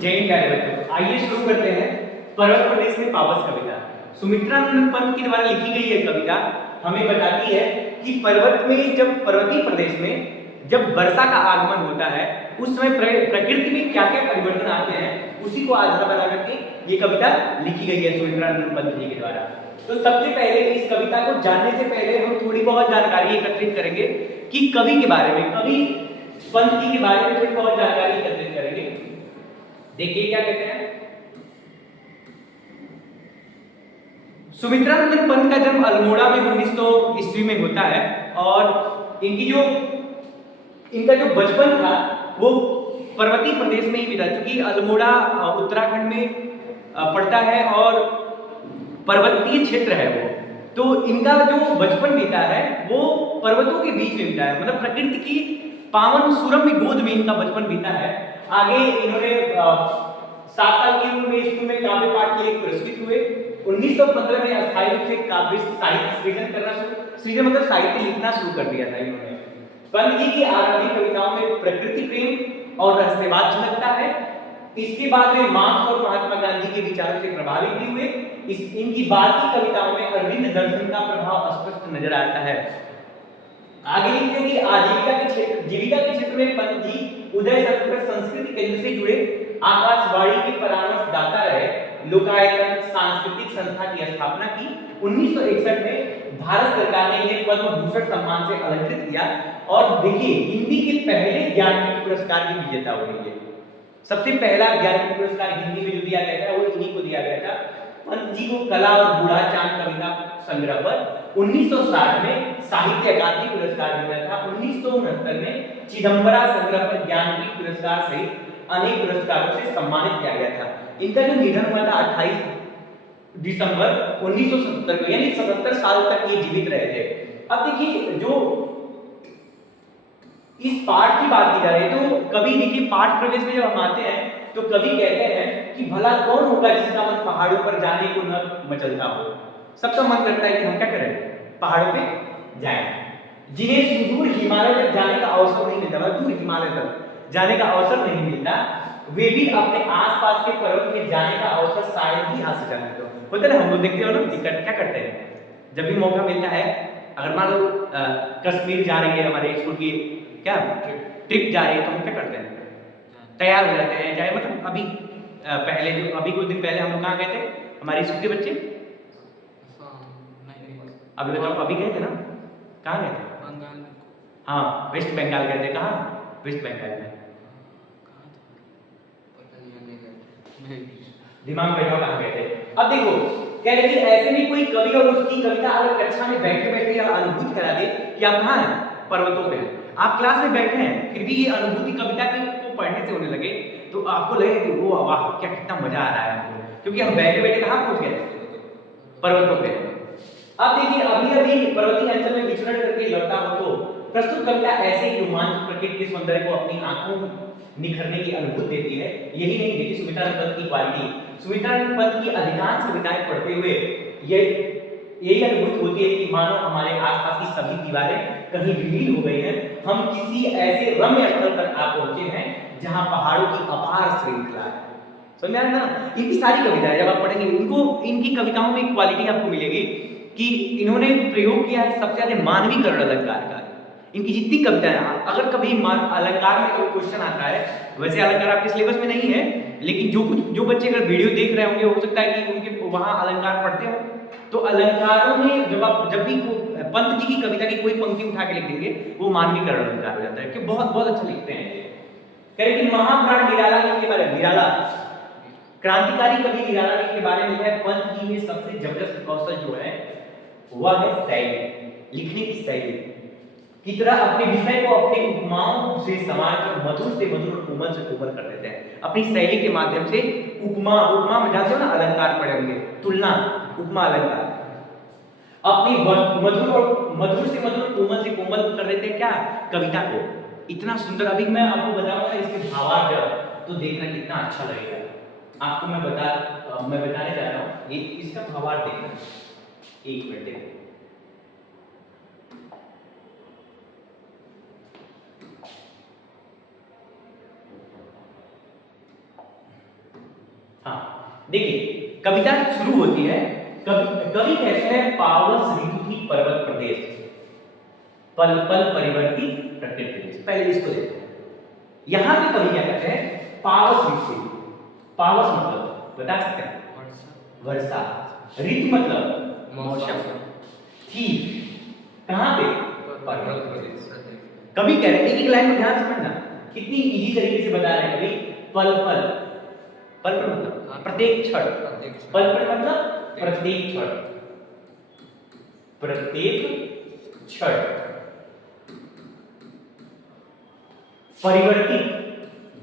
जैन प्यारे बच्चों, आइए शुरू करते हैं पर्वत प्रदेश में पावस कविता। सुमित्रानंद पंत के द्वारा लिखी गई यह कविता हमें बताती है कि पर्वत में जब पर्वतीय प्रदेश में जब वर्षा का आगमन होता है उस समय प्रकृति में क्या क्या परिवर्तन आते हैं उसी को आधार बना करके ये कविता लिखी गई है सुमित्रानंद पंत जी के द्वारा। तो सबसे पहले इस कविता को जानने से पहले हम थोड़ी बहुत जानकारी एकत्रित करेंगे कि कवि के बारे में, कवि पंत जी के बारे में थोड़ी बहुत जानकारी एकत्रित करेंगे। देखिए क्या कहते हैं। सुमित्रानंद पंत का जन्म अल्मोड़ा में 1900 ईस्वी में होता है और इनका जो बचपन था वो पर्वतीय प्रदेश में ही बीता, क्योंकि अल्मोड़ा उत्तराखंड में पड़ता है और पर्वतीय क्षेत्र है वो। तो इनका जो बचपन बीता है वो पर्वतों के बीच में बीता है, मतलब प्रकृति की पावन सुरम्य गोद में इनका बचपन बीता है। आगे इन्होंने 7 साल की उम्र में स्कूल में काव्य पाठ के लिए पुरस्कृत हुए। 1915 में अस्थायी रूप से काव्य साहित्य सृजन करना सृजन मतलब साहित्य लिखना शुरू कर दिया था इन्होंने। पंत जी की आरंभिक कविताओं में प्रकृति प्रेम और रहस्यवाद झलकता है। इसके बाद में मार्क्स और महात्मा गांधी के विचारों से प्रभावित भी हुए। इनकी बाद की कविताओं में अरविंद दर्शन का प्रभाव स्पष्ट नजर आता है। आगे लिखते हैं कि जीविका के क्षेत्र में पंत जी उदय संस्कृति केंद्र से जुड़े, आकाशवाणी के परामर्शदाता रहे, लोकायतन सांस्कृतिक संस्था की स्थापना की। 1961 में भारत सरकार ने इन्हें पद्म भूषण सम्मान से अलंकृत किया और देखिए हिंदी के पहले ज्ञानपीठ पुरस्कार के विजेता हुए। ये सबसे पहला ज्ञानपीठ पुरस्कार हिंदी में जो दिया गया था वो इन्हीं को दिया गया था। पंत जी को कला और बूढ़ा चांद कविता संग्रह पर 1960 में साहित्य अकादमी पुरस्कार मिला था। 1969 में चिदंबरा संग्रह पर ज्ञानपीठ पुरस्कार सहित अनेक पुरस्कारों से सम्मानित किया गया था। इनका जो निधन हुआ था 28 दिसंबर 1970 को, यानी 77 साल तक ये जीवित रहे थे। अब देखिए जो इस पाठ की बात की जा रही है तो कवि देखिए पाठ प्रवेश में जब हम आते हैं तो कवि कहते हैं कि भला कौन होगा जिसका मन पहाड़ों पर जाने को न मचलता हो। सबका मन करता है कि हम क्या करें, पहाड़ों पे जाएं। जिन्हें सुदूर हिमालय तक जाने का अवसर नहीं मिलता, मतलब दूर हिमालय तक जाने का अवसर नहीं मिलता, वे भी अपने आसपास के पर्वत में जाने का अवसर शायद ही हासिल कर लेते हो। होता है हम लोग देखते हो ना, क्या करते हैं जब भी मौका मिलता है, अगर मान लो कश्मीर जा रही है हमारे स्कूल की क्या ट्रिप जा रही है तो हम क्या करते हैं, तैयार हो जाते हैं। चाहे मतलब अभी कुछ दिन पहले हम लोग कहाँ गए थे, हमारे स्कूल के बच्चे अभी बताओ, अभी गए थे ना, कहाँ गए थे? बंगाल में। हाँ, वेस्ट बंगाल गए थे। कहाँ? वेस्ट बंगाल में। दिमाग बैठा कहाँ गए थे? अब देखो कह रहे कि ऐसे में कोई कवि और उसकी कविता अगर कक्षा में बैठे बैठे या अनुभूति करा दे कि आप कहाँ हैं, पर्वतों पे हैं, आप क्लास में बैठे हैं, फिर भी ये अनुभूति कविता को पढ़ने से होने लगे तो आपको लगे कि वो वाह क्या कितना मजा आ रहा है हमको, क्योंकि हम बैठे बैठे कहाँ पहुंच गए, पर्वतों पे। अब देखिए अभी अभी पर्वतीय अंचल में विचरण करके लौटा हो तो प्रस्तुत कविता ऐसे ही रोमांच प्रकृति के सौंदर्य को अपनी आंखों निखरने की अनुभूति देती है। यही नहीं, देखिए सुमित्रानंद पंत की क्वालिटी, सुमित्रानंद पंत की अधिकांश कविताएं पढ़ते हुए यही अनुभूति होती है कि मानो हमारे आसपास की सभी दीवारें कहीं विलीन हो गई हैं, हम किसी ऐसे रम्य स्थल पर आ पहुंचे हैं जहां पहाड़ों की अपार श्रृंखला है। समझ ना, इनकी सारी कविताएं जब आप पढ़ेंगे इनको, इनकी कविताओं में एक क्वालिटी आपको मिलेगी कि इन्होंने प्रयोग किया है सबसे ज्यादा मानवीकरण अलंकार का। इनकी जितनी कविताएं, अगर कभी अलंकार में कोई क्वेश्चन आता है, वैसे अलंकार आपके सिलेबस में नहीं है, लेकिन जो बच्चे अगर वीडियो देख रहे होंगे हो सकता है कि उनके वहां अलंकार पढ़ते हो, तो अलंकारों में जब भी पंत जी की कविता की कोई पंक्ति उठा के लिख देंगे वो मानवीकरण अलंकार हो जाता है कि बहुत बहुत अच्छा लिखते हैं। कह रहे कि महाप्राण निराला जी के बारे में, निराला क्रांतिकारी कवि निराला जी के बारे में है, पंत जी में सबसे जबरदस्त कौशल जो है वह है शैली, लिखने की शैली की तरह अपने विषय को अपने उपमाओं से समाज को मधुर से मधुर, कोमल से कोमल कर देते हैं अपनी शैली के माध्यम से। उपमा में जानते हो ना, अलंकार पढ़े होंगे, तुलना, उपमा, अलंकार, अपनी मधुर से मधुर, कोमल से कोमल कर देते हैं क्या, कविता को। इतना सुंदर, अभी मैं आपको बताऊंगा इसके भावार्थ तो देखना कितना अच्छा लगेगा आपको। मैं बताने जा रहा हूँ, ये इसका भावार्थ देखना, एक मिनट देखो। देखिए कविता शुरू होती है, कवि कहते हैं पावस ऋतु की पर्वत प्रदेश, पल पल परिवर्तित प्रकृति देश। पहले इसको देखते हैं। यहां पे कवि क्या कहते हैं, पावस ऋतु। पावस मतलब बता सकते हैं, वर्षा। ऋतु मतलब मौसम। थी कहां पे, पर्वत प्रदेश। कवि कह रहे हैं, एक लाइन में ध्यान समझना, कितनी इजी तरीके से बता रहे हैं कवि। पल पल, पल पल मतलब प्रत्येक क्षण, पल पल मतलब प्रत्येक क्षण, प्रत्येक क्षण। परिवर्तित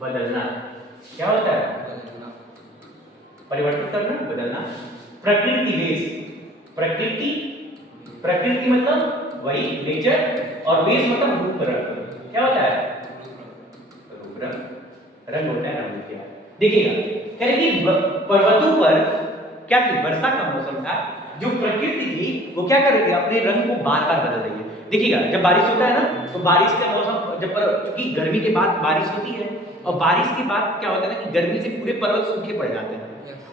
बदलना, क्या होता है, परिवर्तित करना, बदलना। प्रकृति वेश, प्रकृति, प्रकृति मतलब वही नेचर, और वेश मतलब रूप रंग। क्या होता है, रूप रंग, रंग होता है रंग। देखिएगा कह रहे कि पर्वतों पर क्या थी, वर्षा का मौसम था। जो प्रकृति थी वो क्या कर रही थी, अपने रंग को बार बार बदल रही है। देखिएगा जब बारिश होता है ना, तो बारिश का मौसम जब क्योंकि गर्मी के बाद बारिश होती है, और बारिश के बाद क्या होता है ना कि गर्मी से पूरे पर्वत सूखे पड़ जाते हैं।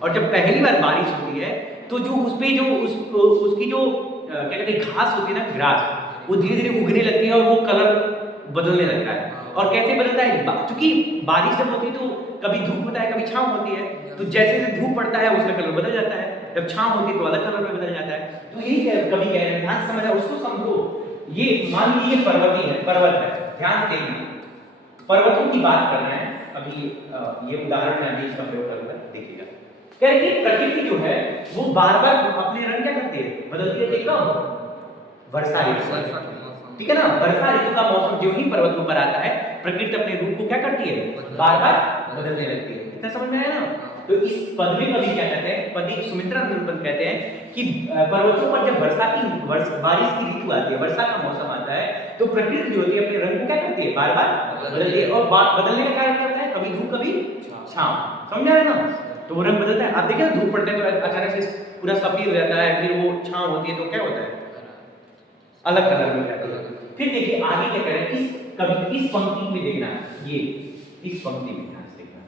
और जब पहली बार बारिश होती है तो जो उस पे जो उसकी जो क्या कहते हैं घास होती है ना, ग्रास, वो धीरे धीरे उगने लगती है और वो कलर बदलने लगता है। और कैसे बदलता है, क्योंकि बारिश जब होती है तो कभी धूप होता है, कभी छांव होती है, तो जैसे जैसे धूप पड़ता है उसका कलर बदल जाता है, जब छांव होती है तो अलग कलर में बदल जाता है। तो यही कवि कह रहे हैं, ध्यान से समझना, उसको समझो। ये मान लीजिए पर्वती है, पर्वत है, ध्यान देना, पर्वतों की बात करना है। अभी ये उदाहरण मैं अभी इसका प्रयोग करूंगा, देखिएगा। कह रहे कि प्रकृति जो है वो बार बार अपने रंग क्या करती है, बदलती रहती है। कब, वर्षा ऋतु, ठीक है ना। वर्षा ऋतु का मौसम जो ही पर्वतों पर आता है, प्रकृति अपने रूप को क्या करती है, बार बार बदलने लगती है। इतना समझ में आया ना। तो इस पद में कवि क्या कहते हैं, पद सुमित्रा नंदन कहते हैं कि पर्वतों पर जब बारिश की ऋतु आती है, वर्षा का मौसम आता है, तो प्रकृति जो होती है अपने रंग को क्या करती है, बार बार बदलती है। और बदलने का कारण क्या होता है, कभी धूप कभी छांव, समझ आया ना। तो वो रंग बदलता है। आप देखिए ना, धूप पड़ता है तो अचानक से पूरा सफेद हो जाता है, फिर वो छांव होती है तो क्या होता है, अलग कलर में जाता है। फिर देखिए आगे क्या कह रहे हैं, इस पंक्ति में देखना, ये इस पंक्ति में ध्यान से देखना।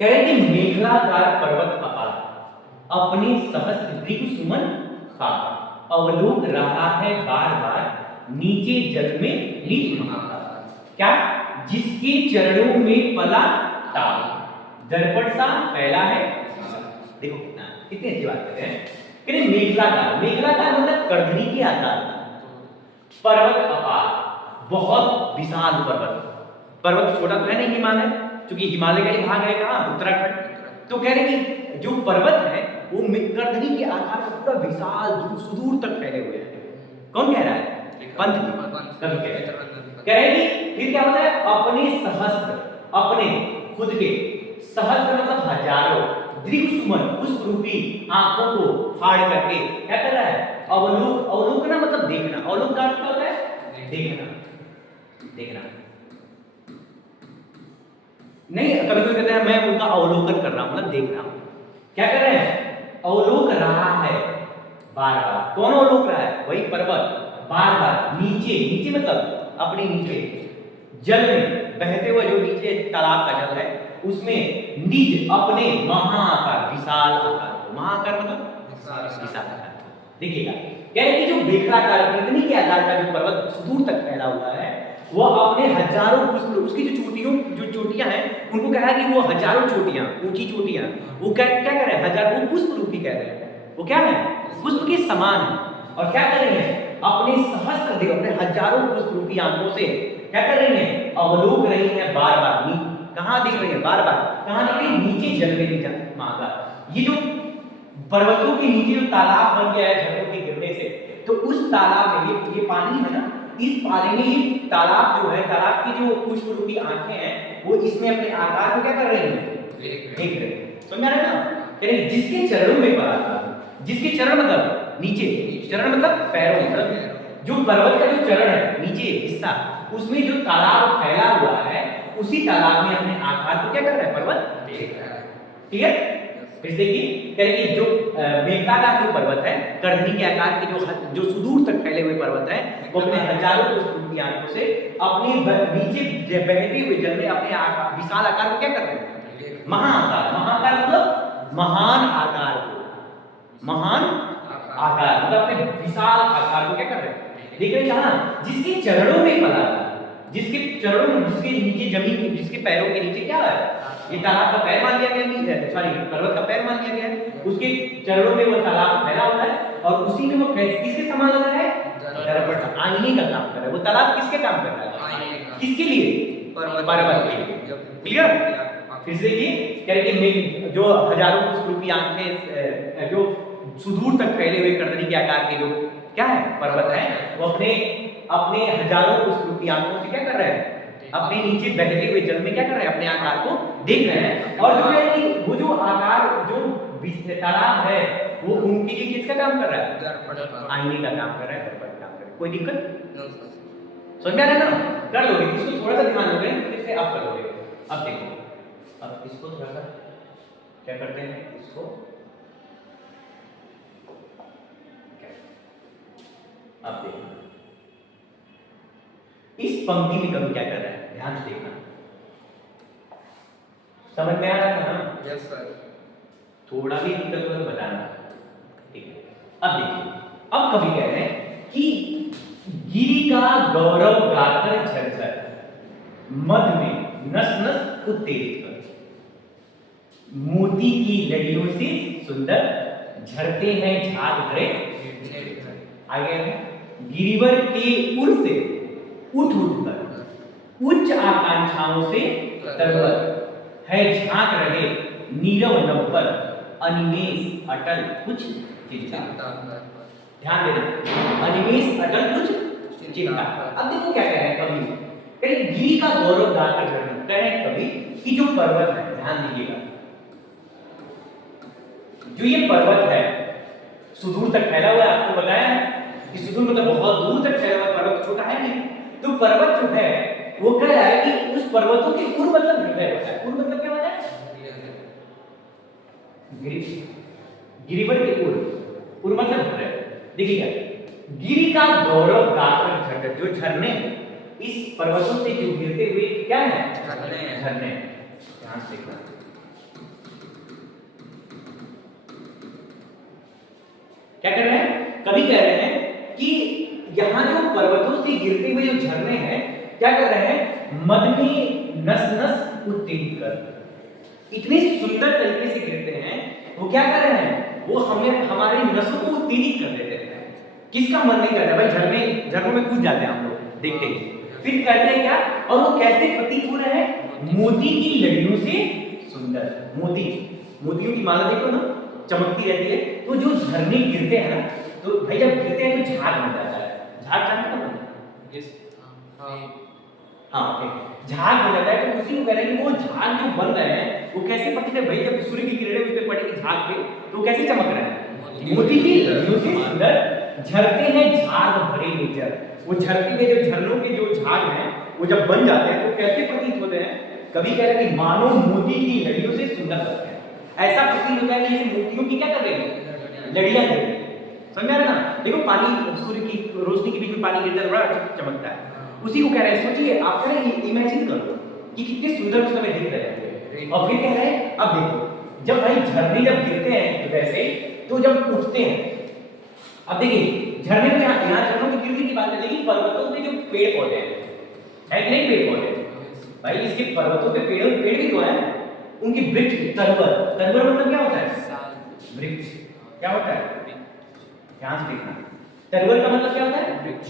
कह रहे हैं कि मेघलाकार पर्वत अपार, अपने सहस्त्र दीप सुमन सार, अवलोक रहा है बार बार, नीचे जल में लीन महाकाल। क्या, जिसके चरणों में पला ताल, दर्पण सा फैला है। देखो कितनी अच्छी बात कर रहे हैं। कह रहे मेघलाकार, मेघलाकार मतलब करधनी के आकार का, पर्वत अपार, बहुत विशाल पर्वत। पर्वत छोटा तो है नहीं, हिमालय, क्योंकि हिमालय का ही भाग है कहाँ, उत्तराखंड। तो कह रहे कि जो पर्वत है वो करधनी के आकार का पूरा विशाल सुदूर तक फैले हुए हैं। कौन कह रहा है, पंत कह रहे कि फिर क्या होता है, अपने सहस्त्र, अपने खुद के, सहस्त्र मतलब हजारों, दृढ़ सुमन पुष्प रूपी आंखों को फाड़ करके क्या कर रहा है, अवलोक, अवलोकना मतलब देखना, अवलोक का अर्थ क्या होता है, देखना, देखना नहीं। कभी कोई कहता है मैं उनका अवलोकन कर रहा हूं, मतलब देख रहा हूं। क्या कर रहे हैं, अवलोक रहा है बार बार। कौन अवलोक रहा है, वही पर्वत बार बार, नीचे, नीचे मतलब अपने नीचे जल में बहते हुए, जो नीचे तालाब का जल है उसमें निज अपने महाआकार, विशाल आकार को, महाआकार मतलब विशाल आकार। देखिएगा कह रहे कि जो बेखलाकार करधनी के आकार का जो पर्वत सुदूर तक फैला हुआ है, वो अपने हजारों पुष्प, उसकी जो चोटियां हैं उनको कहा है कि वो हजारों चोटियां, ऊंची चोटियां, वो क्या क्या कर रहे हैं, हजार, वो पुष्प रूपी कह रहे हैं, वो क्या है, पुष्प के समान है। और क्या कर रही है, अपने सहस्त्र देव, अपने हजारों पुष्प रूपी आंखों से क्या कर रही है, अवलोक रही है बार बार। कहां देख रही है, बार बार कहां देख रही है, नीचे जल में नीचे मांगा। ये जो पर्वतों के नीचे जो तालाब बन गया है झरनों के गिरने से, तो उस तालाब में ये पानी है ना, इस पानी में ये तालाब जो है, तालाब की जो पुष्प रूपी आंखें हैं, वो इसमें अपने आकार को क्या कर रही हैं, देख रहे हैं। समझ आ रहा है ना। कह रहे जिसके चरणों में पड़ा था, जिसके चरण मतलब नीचे, चरण मतलब पैरों, मतलब जो पर्वत का जो चरण है नीचे हिस्सा, उसमें जो तालाब फैला हुआ है, उसी तालाब में अपने आकार को क्या कर रहा है, पर्वत देख रहा है। ठीक है, फिर देखिए कह रहे कि जो मेघलाकार जो पर्वत है, करधनी के आकार के जो सुदूर तक फैले हुए पर्वत है, वो अपने हजारों पुष्प आंखों से अपने नीचे बहते हुए जल में अपने विशाल आकार को क्या कर रहे हैं, महाआकार। महाआकार मतलब महान आकार को, महान आकार मतलब अपने विशाल आकार को क्या कर रहे हैं, देख रहे हैं, जिसके चरणों में पला, जिसके चरणों, जिसके नीचे जमीन, जिसके पैरों के नीचे क्या है, ये तालाब का पैर मान लिया गया, सॉरी पर्वत का पैर मान लिया गया है, उसके चरणों में वो तालाब फैला हुआ है और उसी में वो किसके समान लग रहा है, दर्पण, आईने का काम कर रहा है। वो तालाब किसके काम कर रहा है, किसके लिए, पर्वत के लिए। क्लियर? फिर से देखिए, कह रहे कि जो हजारों कुरूपी आंखें जो सुदूर तक फैले हुए कर्दनी के आकार के जो क्या है, पर्वत है, वो अपने हजारों कुरूपी आंखों से क्या कर रहे हैं, अपने नीचे बहते हुए जल में क्या कर रहे हैं, अपने आकार को देख रहे हैं। और जो है कि वो जो आकार, जो तालाब है, वो उनके लिए किसका काम कर रहा है, आईने का काम कर रहा है, दर्पण का काम कर रहा है। कोई दिक्कत समझ में आ रहा है ना, कर लोगे, इसको थोड़ा सा ध्यान दोगे फिर से आप कर लोगे। अब देखो, अब इसको थोड़ा सा क्या करते हैं, इसको अब देखो, इस पंक्ति में कवि क्या कर रहा है, ध्यान से देखना, समझ में आ रहा था ना? Yes sir. थोड़ा भी दिक्कत हो तो बताना, ठीक है। अब देखिए, अब कवि कह रहे हैं कि गिरि का गौरव गाकर झरझर, मद में नस नस उत्तेजित कर, मोती की लड़ियों से सुंदर झरते हैं झाग भरे। आगे है, गिरिवर के उर से उठ उठकर उच्च आकांक्षाओं से तरवर है, झांक रहे नीरव नभ पर अनिमेष अटल कुछ चिंता। ध्यान देना, अनिमेष अटल कुछ चिंता। अब देखो क्या कह रहे हैं कवि, कह रहे गिरि का गौरव गाकर झरना, कह रहे हैं कवि कि जो पर्वत है, ध्यान दीजिएगा, जो ये पर्वत है सुदूर तक फैला हुआ है, आपको बताया कि सुदूर मतलब बहुत दूर तक फैला हुआ, पर्वत छोटा है नहीं। तो पर्वत जो है वो कह रहा है कि उस पर्वतों के उर मतलब हृदय होता है। उर मतलब क्या होता है, गिरिवर के उर मतलब हृदय। देखिए, गिरि का गौरव गाकर झरझर, जो झरने इस पर्वतों से जो गिरते हुए क्या है, झरने। ध्यान से देखना, क्या कर रहे हैं, कवि कह रहे हैं कि यहां जो पर्वतों से गिरते हुए जो झरने हैं, क्या कर रहे हैं, मद में नस नस उत्तेजित कर, इतने सुंदर तरीके से गिरते हैं, वो क्या कर रहे हैं, वो हमें हमारे नसों को उत्तेजित कर देते हैं। किसका मन नहीं करता भाई, झरनों में कूद जाते हैं हम लोग देखते हैं, फिर करते हैं क्या, और वो कैसे प्रतीत हो रहे हैं, मोती की लड़ियों से सुंदर। मोतियों की माला देखो ना, चमकती रहती है। तो जो झरने गिरते हैं ना, तो भाई जब गिरते हैं तो झाग बन जाता है। झाग जानते हो ना? यस। हाँ ओके, झाग बन जाता है। तो उसी को कह रहे हैं कि वो झाग जो बन रहे हैं वो कैसे पड़ते हैं भाई, जब सूर्य की किरणें उस पे पड़ेगी झाग पे, तो कैसे चमक रहे हैं, मोती की लड़ियों से सुंदर झरते हैं झाग भरे नेचर। वो झरते हुए जो झरनों के जो झाग हैं वो जब बन जाते हैं तो कैसे प्रतीत होते हैं, कभी कह रहे हैं कि मानो मोती की लड़ियों से सुंदर लगते हैं। ऐसा प्रतीत होता है कि जैसे मोतियों की क्या कर रहे हैं, लड़ियां गिर रही हैं। समझ में आ रहा है ना? देखो पानी, सूर्य की रोशनी के बीच में पानी गिरता है, बड़ा चमकता है। उसी को कह रहे हैं, सोचिए आप कह रहे हैं, इमेजिन करो कि कितने सुंदर उस समय दिख रहे हैं। और फिर कह रहे हैं, अब देखो जब भाई झरने जब गिरते हैं तो वैसे तो जब उठते हैं, अब देखिए झरने में यहाँ झरनों की गिरने की बात है, लेकिन पर्वतों पे जो पेड़ पौधे हैं कि नहीं, पेड़ पौधे भाई, इसके पर्वतों पे पेड़ भी तो है, उनकी वृक्ष, तरवर मतलब क्या होता है, वृक्ष। क्या होता है, ध्यान से देखना, तरवर का मतलब क्या होता है, वृक्ष।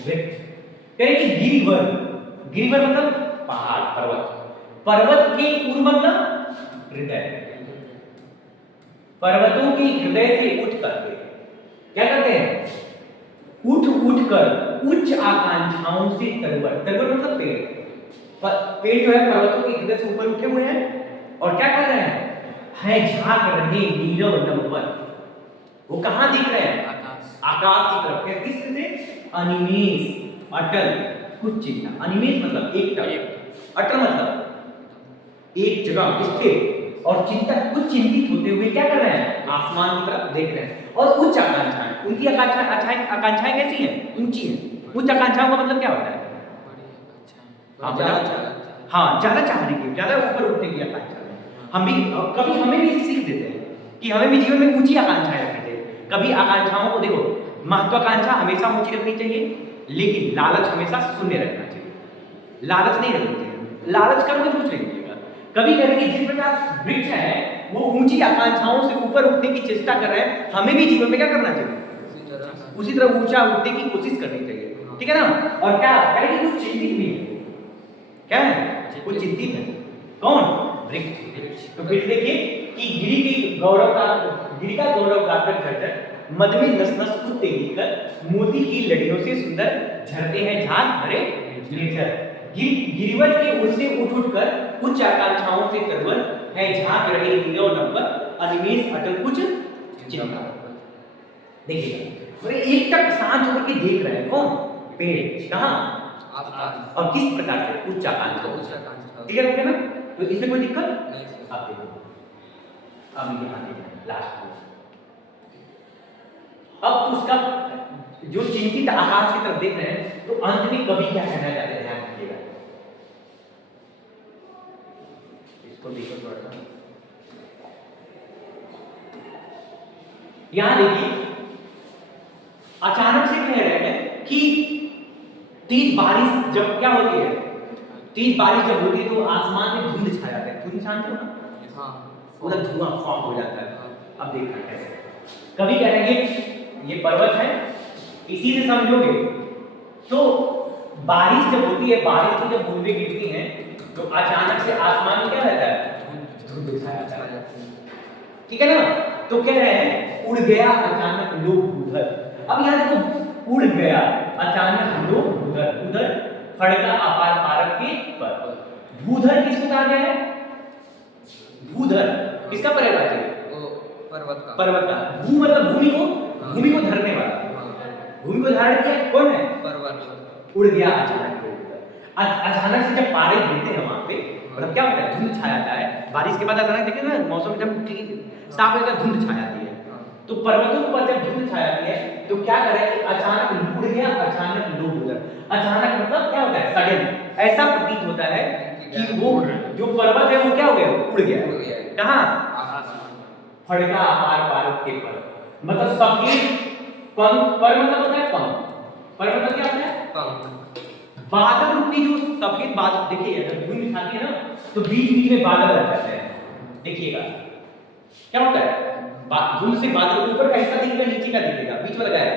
कहें कि गिरिवर मतलब पहाड़, पर्वत के उर मतलब हृदय। पर्वतों के हृदय से उठ करके क्या करते हैं, उठ कर उच्च आकांक्षाओं से तरवर मतलब पेड़ जो है पर्वतों के हृदय से ऊपर उठे हुए हैं और क्या कर रहे हैं, झांक रहे नीरव नभ पर। वो कहां दिख रहे हैं, आकाश की तरफ। किस तरह से, अनिमेष अटल कुछ चिंता। अनिमेष मतलब एक टक, अटल मतलब एक जगह स्थिर, और चिंता कुछ चिंतित होते हुए क्या कर रहे हैं, आसमान की तरफ देख रहे हैं। और उच्च आकांक्षाएं, उनकी आकांक्षाएं कैसी हैं, ऊंची हैं। उच्च आकांक्षाओं का मतलब क्या होता है, हाँ ज्यादा चाहने की, ज्यादा ऊपर उठने की आकांक्षा। हम भी कभी हमें भी सीख देते हैं कि हमें भी जीवन में ऊंची आकांक्षाएं रखनी चाहिए। कभी आकांक्षाओं को देखो, महत्वाकांक्षा हमेशा ऊंची रखनी चाहिए, लेकिन लालच हमेशा शून्य रखना चाहिए। लालच नहीं रखनी चाहिए, लालच करोगे तो कुछ नहीं मिलेगा। कभी करेंगे जिस प्रकार वृक्ष है वो ऊंची आकांक्षाओं से ऊपर उठने की चेष्टा कर रहे हैं, हमें भी जीवन में क्या करना चाहिए, उसी तरह ऊंचा उठने की कोशिश करनी चाहिए, ठीक है ना। और क्या करेंगे, कुछ चिंतित भी है, क्या है, कुछ चिंतित है, कौन, वृक्ष। तो फिर देखिए कि गिरी का गौरव गाकर झरझर मद में नस नस कूदते गिरकर मोती की लड़ियों से सुंदर झरते हैं झाग भरे निर्झर। गिरिवर के उड़से उठ उठकर उच्च आकांक्षाओं से तरवर है झांक रहे हीरो नंबर अनिमेष अटल कुछ चिंता। देखिएगा एक टक सांझ होकर के देख रहे हैं, कौन, पेड़, कहां, और किस प्रकार से, उच्च आकांक्षा। क्लियर हो गया ना। तो इसमें कोई दिक्कत नहीं। आप देखो अब यहां देखिए लास्ट में, अब उसका जो चिंतित आकाश की तरफ देख रहे हैं, तो अंत में कवि क्या कहना चाहते हैं, ध्यान दीजिएगा। इसको देखो थोड़ा सा, यहां देखिए अचानक से कह रहे हैं कि तेज बारिश जब क्या होती है, तेज बारिश जब होती है तो आसमान में धुंध छा जाता है, धुंध जानते हो ना, हाँ, पूरा धुआं फॉर्म हो जाता है। अब देखना कैसे, कभी कह रहे हैं ये पर्वत है, इसी से समझोगे तो बारिश जब होती है, बारिश की जब बूंदें गिरती हैं तो अचानक से आसमान में क्या रहता है, धुंध छा जाता है, ठीक है ना। तो कह रहे हैं उड़ गया अचानक लो उधर। अब यहां देखो उड़ गया अचानक लो उधर, उधर फड़का अपार पारक के पर। भूधर किसको कहा गया है, भूधर किसका पर्यायवाची है, पर्वत का, पर्वत का। भू मतलब भूमि को, भूमि को धरने वाला, भूमि को धारण किया कौन है, पर्वत। उड़ गया अचानक लो उधर। अचानक से जब पारे गिरते हैं वहां पे, मतलब क्या होता है, धुंध छा जाता है, बारिश के बाद अचानक देखिए ना मौसम जब साफ होता है, धुंध छा जाती है। तो पर्वतों पर जब धुंध छा जाती है तो क्या करे कि अचानक उड़ गया अचानक लो उधर। अचानक मतलब क्या होता है, सडन, ऐसा प्रतीत होता है कि वो जो पर्वत है वो क्या हो गया, उड़ गया, कहां, फड़का अपार पारक के पर। मतलब सफेद पंख, पर मतलब होता है पंख, पर मतलब क्या होता है, पंख। बादल रूपी जो सफेद बादल, देखिए जब धुंध छाती है ना तो बीच बीच में बादल आ जाते हैं, देखिएगा क्या होता है, धुंध से बादल ऊपर का हिस्सा दिखेगा, नीचे का दिखेगा, बीच में लगाया।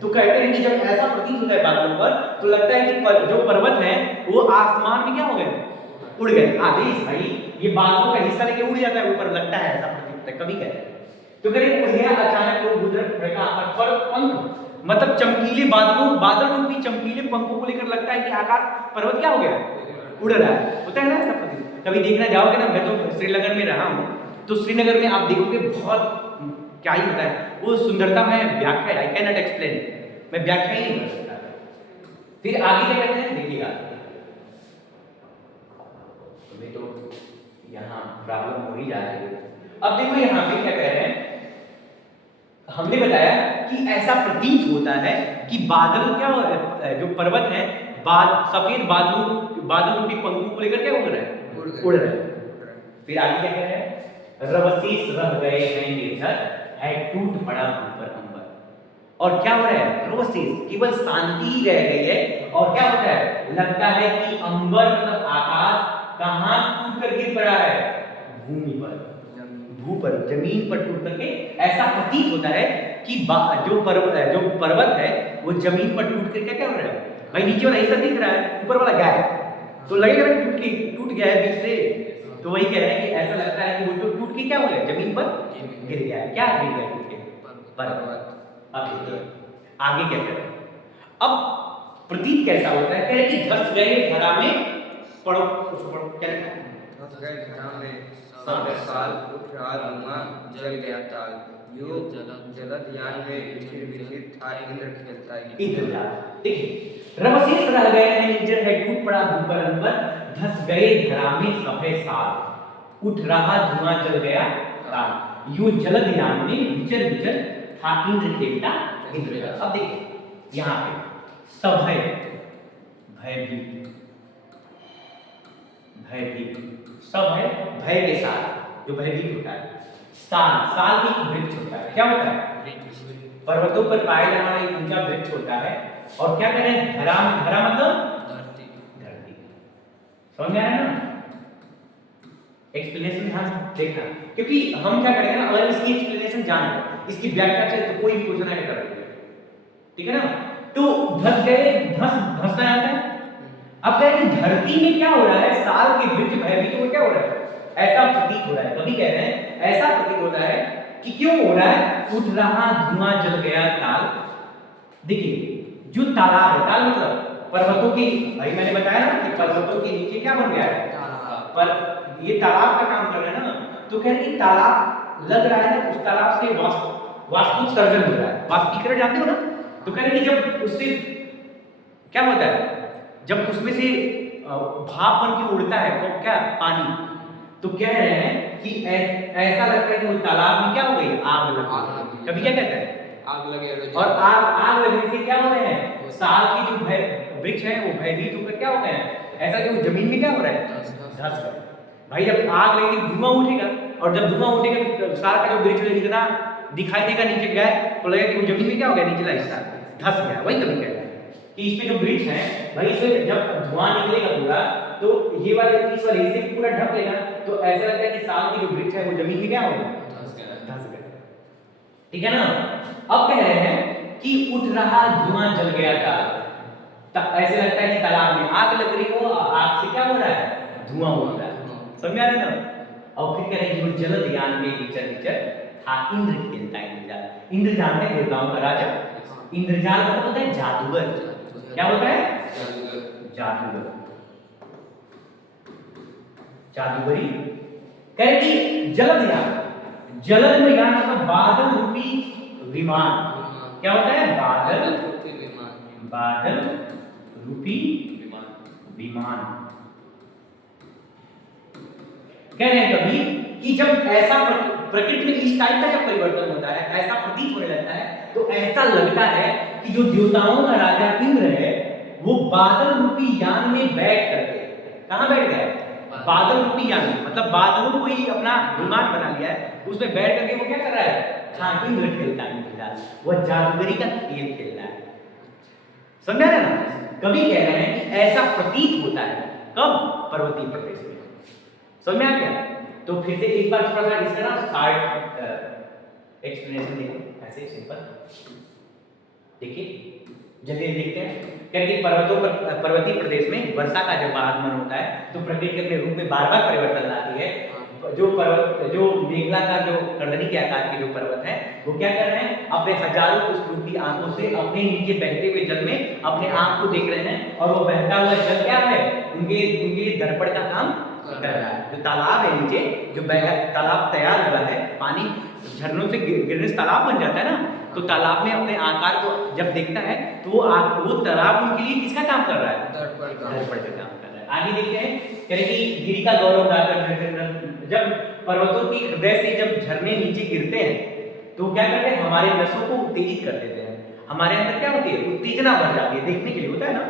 तो कहते हैं कि जब ऐसा प्रतीत होता है बादलों पर तो लगता है कि जो पर्वत है वो आसमान में क्या हो गए, उड़ गए। आदेश भाई ये बादलों का हिस्सा लेके उड़ जाता है ऊपर, लगता है ऐसा प्रतीत होता है, कभी कहते हैं। तो करें उड़ गया अचानक वो उधर फड़का पर पंख, मतलब चमकीले बादलों, बादल रूपी चमकीले पंखों को लेकर लगता है कि आकाश पर्वत क्या हो गया, उड़ रहा है, होता है ना ऐसा प्रतीत। कभी देखना जाओगे ना, मैं तो श्रीनगर में रहा हूँ, तो श्रीनगर में आप देखोगे बहुत क्या ही होता है, वो सुंदरता में व्याख्या आई कैन नॉट एक्सप्लेन, मैं व्याख्या ही नहीं कर सकता। फिर आगे क्या कहते हैं, देखिएगा तुम्हें तो यहाँ प्रॉब्लम हो ही जा रही है। अब देखो यहाँ पे क्या कह रहे हैं, हमने बताया कि ऐसा प्रतीत होता है कि बादल क्या जो पर्वत है, सफेद बादल रूपी पंखों को लेकर क्या हो रहा है, उड़ रहा है। फिर आगे क्या कह रहे हैं, रवशीष रह गए हैं निर्झर है टूट पड़ा ऊपर अंबर। और क्या हो रहा है, रवशीष केवल शांति ही रह गई है, और क्या होता है, लगता है कि अंबर मतलब आकाश कहां टूट कर गिर पड़ा है, भूमि पर, भू पर, जमीन पर टूट करके ऐसा प्रतीत होता है कि जो पर्वत है वो जमीन पर टूट करके क्या हो रहा है, भाई नीचे वाला हिस्सा दिख रहा है, ऊपर वाला क्या है, तो लगेगा कि टूट गया है बीच से। तो वही कह रहे हैं कि ऐसा लगता है कि वो तो टूट के क्या हो गया, जमीन पर गिर गया है, क्या गिर गया टूट के, पर्वत। अब देखिए आगे क्या कह रहे हैं, अब प्रतीत कैसा होता है, कह रहे कि धस गए धरा में, पढ़ो क्या लिखा है, धस गए धरा में सागर साल उठ रहा धुआं जल गया ताल, यो जलद यान में विचिर विचिर था इंद्र खेलता इंद्र। देखिए रवशीष रह गए हैं निर्जर है टूट पड़ा भूपर अंबर, धस गए धरा में सफे साल उठ रहा धुआं जल गया ताल, यो जलद यान में विचर विचर था इंद्र खेलता इंद्र। अब देखिए यहाँ पे सभय, भयभीत, भयभीत, सब है भय के साथ, जो भयभीत होता है। साल भी एक वृक्ष होता है। क्या होता है? पर्वतों पर पाया जाने वाला एक ऊंचा वृक्ष होता है। और क्या कह रहे हैं? धरा मतलब धरती। समझ में आया ना? एक्सप्लेनेशन ध्यान से देखना, क्योंकि हम क्या करेंगे ना, अगर इसकी एक्सप्लेनेशन जान लो, इसकी व्याख्या से, तो कोई भी क्वेश्चन आके कर देंगे, ठीक है ना? तो धंसना आता है। अब कह रहे हैं धरती में क्या हो रहा है, साल के वृक्ष भयभीत हो क्या हो रहा है, ऐसा प्रतीत हो रहा है। कभी कह रहे हैं ऐसा प्रतीत होता है कि क्यों हो रहा है, उठ रहा धुआं जल गया ताल। देखिए जो तालाब है, ताल मतलब पर्वतों की, भाई मैंने बताया ना कि पर्वतों के नीचे क्या बन गया है, पर ये तालाब का काम कर रहा है ना। तो कह रहे हैं तालाब लग रहा है ना, उस तालाब से वाष्पोत्सर्जन हो रहा है। वाष्पीकरण जानते हो ना? तो कह रहे हैं जब उससे क्या होता है, जब उसमें से भाप बन के उड़ता है तो क्या पानी, तो कह रहे हैं कि ऐसा लगता है कि वो तालाब में क्या हो गई, आग लग गई। कभी क्या कहते हैं, आग लगे। और आग लगने से क्या हो रहे हैं, साल की जो वृक्ष है वो भयभीत होकर क्या हो गए हैं, ऐसा कि वो जमीन में क्या हो रहा है, धंस गए। भाई जब आग लगेगी धुआं उठेगा, और जब धुआं उठेगा तो साल का जो वृक्ष है इतना दिखाई देगा नीचे गया, तो लगेगा कि वो जमीन में क्या हो गया, निचला हिस्सा धंस गया। वही कभी कह रहे हैं कि इसमें जो वृक्ष है भाई, इसमें जब धुआं निकलेगा पूरा, तो ये वाले इस वाले हिस्से को पूरा ढक लेगा, तो ऐसा लगता है कि साल की जो वृक्ष है वो जमीन में क्या हो गया, धंस गया। ठीक है ना? अब कह रहे हैं कि उठ रहा धुआं जल गया था, ऐसे लगता है कि तालाब में आग लग रही हो, आग से क्या हो रहा है, धुआं उठ रहा है। समझ में आ रहा है ना? और फिर कह रहे हैं जो जलद यान में विचर था इंद्र खेलता इंद्रजाल। इंद्र जानते हैं देवताओं का राजा, इंद्रजाल का होता है जादूगर। क्या होता है, जादूगर, जादूगरी। कह रहे कि जलद यान, जलद में यान मतलब बादल रूपी विमान। क्या होता है, बादल रूपी विमान, बादल रूपी विमान। कह रहे हैं कभी कि जब ऐसा प्रकृति में इस टाइप का जब परिवर्तन होता है, ऐसा प्रतीत होने लगता है, तो ऐसा लगता है कि जो देवताओं का राजा इंद्र है वो बादल रूपी यान में बैठ करके, कहां बैठ गया है, बादल रूपी यान, मतलब बादलों को ही अपना विमान बना लिया है, उसमें बैठ करके वो क्या कर रहा है, हाँ इंद्र खेलता है, वह जादूगरी का खेल खेल रहा है। समझ रहे ना? कभी कह रहे हैं कि ऐसा प्रतीत होता है, कब, पर्वतीय प्रदेश में। समझ में आ गया? तो फिर से एक बार थोड़ा सा इसका ना शार्ट एक्सप्लेनेशन देखो, ऐसे सिंपल देखिए, जल्दी देखते हैं। क्योंकि पर्वतीय प्रदेश में वर्षा का जब आगमन होता है तो प्रकृति अपने रूप में बार बार परिवर्तन लाती है। जो पर्वत, जो मेघला का जो कर्दनी के आकार के जो पर्वत है, वो क्या कर रहे हैं, अपने हजारों पुष्प की आंखों से अपने नीचे बहते हुए जल में अपने आप को देख रहे हैं, और वो बहता हुआ जल क्या है, उनके दर्पण का काम कर रहा है। जो तालाब है नीचे, जो तालाब तैयार हुआ है, पानी झरनों से गिरने से तालाब बन जाता है ना, तो तालाब में अपने आकार को जब देखता है तो वो तालाब उनके लिए किसका काम कर रहा है, दर्पण का काम कर रहा है। आगे देखते हैं, कह रहे कि गिरी का गौरव गाकर जब पर्वतों की हृदय से जब झरने नीचे गिरते हैं तो क्या करते हैं, हमारे नसों को उत्तेजित कर देते हैं, हमारे अंदर क्या होती है, उत्तेजना बढ़ जाती है, देखने के लिए होता है ना।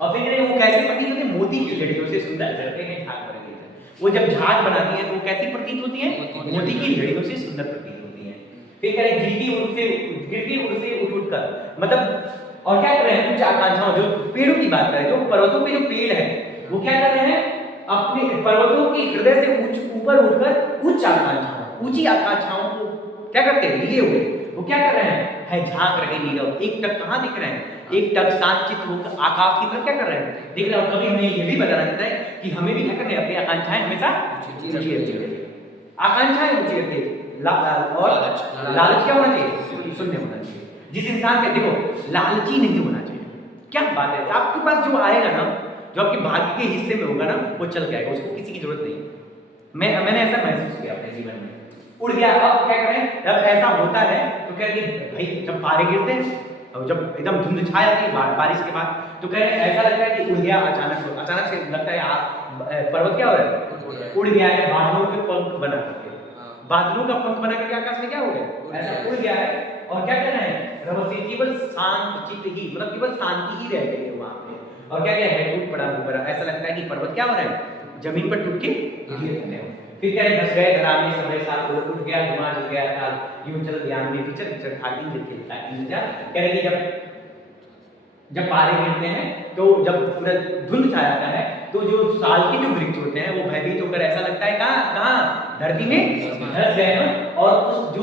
और फिर वो कैसे प्रतीत होते हैं, मोती की लड़ियों से सुंदर झरते हैं झाग बन गई है, वो जब झाग बनाती है तो वो कैसी प्रतीत होती है, मोती की लड़ियों से सुंदर प्रतीत होती है। फिर कह रहे गिरती उड़ से उठ कर, मतलब और क्या कर रहे हैं, कुछ आकांक्षाओं, जो पेड़ों की बात करें, जो पर्वतों पे जो पेड़ है वो क्या कर रहे हैं, अपने पर्वतों के हृदय से ऊपर उठकर ऊंची आकांक्षाओं को क्या करते हैं, लिए हुए वो क्या कर रहे हैं, झांक रहे नीरव, एक टक कहां दिख रहे हैं, एक टक शांतचित्त होकर आकाश की तरफ क्या कर रहे हैं, देख रहे हैं। और कभी हमें ये भी बताना चाहता है कि हमें भी क्या करना है, अपनी आकांक्षाएं हमेशा ऊंची रखिए, आकांक्षाएं ऊंची रखिए, और लालच क्या होना चाहिए, शून्य होना चाहिए। जिस इंसान का देखो लालची नहीं होना चाहिए, क्या बात है, आपके पास जो आएगा ना, जो आपके भाग्य के हिस्से में होगा ना, वो चल जाएगा, उसको किसी की जरूरत नहीं। मैंने ऐसा महसूस किया अपने जीवन में, उड़ गया। अब क्या करें, जब ऐसा होता है तो क्या कि भाई जब पारे गिरते हैं और जब एकदम धुंध छा जाती है बारिश के बाद, तो कह रहे ऐसा लगता है कि उड़ गया, अचानक से लगता है पर्वत क्या हो रहा है, उड़ गया है, बादलों के पंख बना करके, बादलों का पंख बना करके आकाश में क्या हो गया, ऐसा उड़ गया है। और क्या कर रहे हैं, रवसी केवल शांत चित्त ही, मतलब केवल शांति ही रह गई है वहां पे। और क्या क्या है, टूट पड़ा ऊपर, ऐसा लगता है कि पर्वत क्या हो रहा है, जमीन पर टूट के गिर रहे हैं। फिर क्या है, धस गए धराने समय साथ उठ गया धुआं जल गया था, यूं चल ध्यान में पिक्चर पिक्चर था इंद्र खेलता इंद्र। कह रहे कि जब पारे गिरते हैं तो जब पूरा धुंध छा जाता है तो जो साल के जो वृक्ष होते हैं वो भयभीत होकर ऐसा लगता है कहाँ कहाँ धरती में धस गए हैं, और उस जो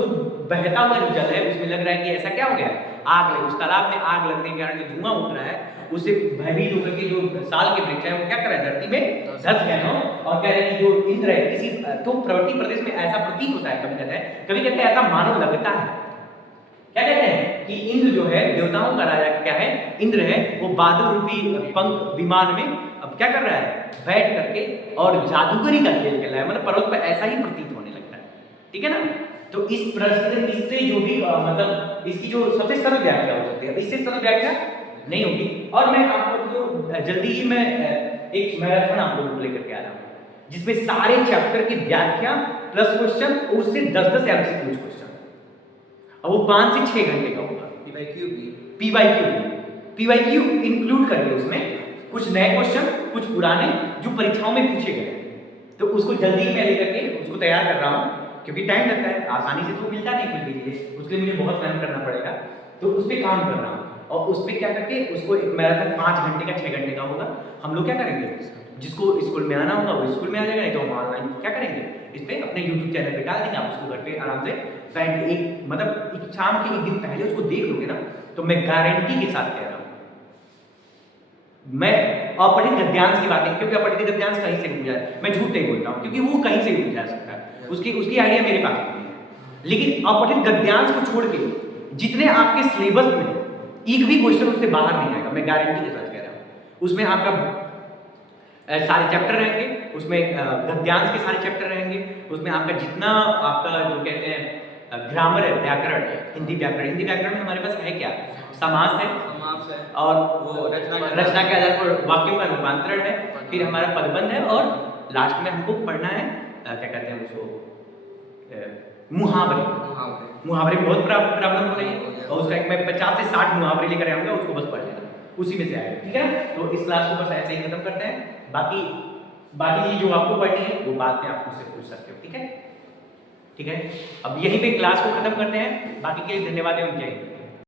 बहता हुआ जो जल है उसमें लग रहा है कि ऐसा क्या हो गया, आग लगी, उस तालाब में आग लगने के कारण जो धुआं उठ रहा है उससे भयभीत होकर के जो साल के वृक्ष है वो क्या कर रहे हैं, धरती में धस गए हो। और कह रहे हैं कि जो इंद्र है इसी तो प्रवृत्ति प्रदेश में ऐसा प्रतीत होता है, कभी कहते हैं ऐसा मानव लगता है, क्या कहते हैं कि इंद्र जो है देवताओं का राजा क्या है, इंद्र है, वो बादल रूपी पंख विमान में अब क्या कर रहा है, बैठ करके और जादूगरी का खेल खेल रहा है, मतलब पर्वत पर ऐसा ही प्रतीत होने लगता है, ठीक है ना। तो इस प्रश्न इससे जो भी मतलब इसकी जो सबसे सरल व्याख्या हो सकती है, इससे सरल व्याख्या नहीं होगी। और मैं आपको जो जल्दी ही मैं एक मैराथन आप लोगों को लेकर के आ रहा हूँ जिसमें सारे चैप्टर की व्याख्या प्लस क्वेश्चन, उससे 10-10 एमसीक्यू क्वेश्चन, और वो 5 से 6 घंटे का होगा। पीवाईक्यू इंक्लूड करके उसमें कुछ नए क्वेश्चन कुछ पुराने जो परीक्षाओं में पूछे गए, तो उसको जल्दी मैं लेकर के उसको तैयार कर रहा हूँ क्योंकि टाइम लगता है, आसानी से तो मिलता नहीं कुछ भी चीजें, उसके लिए मुझे बहुत मेहनत करना पड़ेगा, तो उस पर काम कर रहा हूँ। और उस पर क्या करके उसको एक मैराथन 5 घंटे का 6 घंटे का होगा। हम लोग क्या करेंगे, जिसको स्कूल में आना होगा वो स्कूल में आ जाएगा, नहीं तो हम ऑनलाइन क्या करेंगे, इस पे अपने यूट्यूब चैनल पे डाल देंगे, आप उसको घर पे आराम से बैठ एक मतलब शाम के एक दिन पहले उसको देख लोगे ना, तो मैं गारंटी के साथ कह रहा हूँ, मैं अपठित गद्यांश की बातें, क्योंकि अपठित गद्यांश कहीं से भी पूछा है, मैं झूठ नहीं बोलता हूँ क्योंकि वो कहीं से भी पूछा जा सकता है, उसकी आइडिया मेरे पास नहीं है। लेकिन अपठित गद्यांश को छोड़ के जितने आपके सिलेबस में एक भी क्वेश्चन उससे बाहर नहीं आएगा, मैं गारंटी के साथ कह रहा हूँ। उसमें आपका सारे चैप्टर रहेंगे, उसमें गद्यांश के सारे चैप्टर रहेंगे, उसमें आपका जितना आपका जो कहते हैं ग्रामर है, व्याकरण, हिंदी व्याकरण में हमारे पास है क्या, समास है और वो रचना के आधार पर वाक्यों का रूपांतरण है, फिर हमारा पदबंध है, और लास्ट में हमको पढ़ना है क्या कहते हैं उसको, मुहावरे बहुत प्रॉब्लम हो रही है, और उसका एक मैं 50 से 60 मुहावरे लेकर आऊंगा, उसको बस पढ़ लेना, उसी में से आएगा, ठीक है। तो इस क्लास को बस ऐसे ही खत्म करते हैं, बाकी चीज जो आपको पढ़नी है वो बाद में आप मुझसे पूछ सकते हो, ठीक है। अब यहीं पे क्लास को खत्म करते हैं, बाकी के लिए धन्यवाद एवं जय हिंद।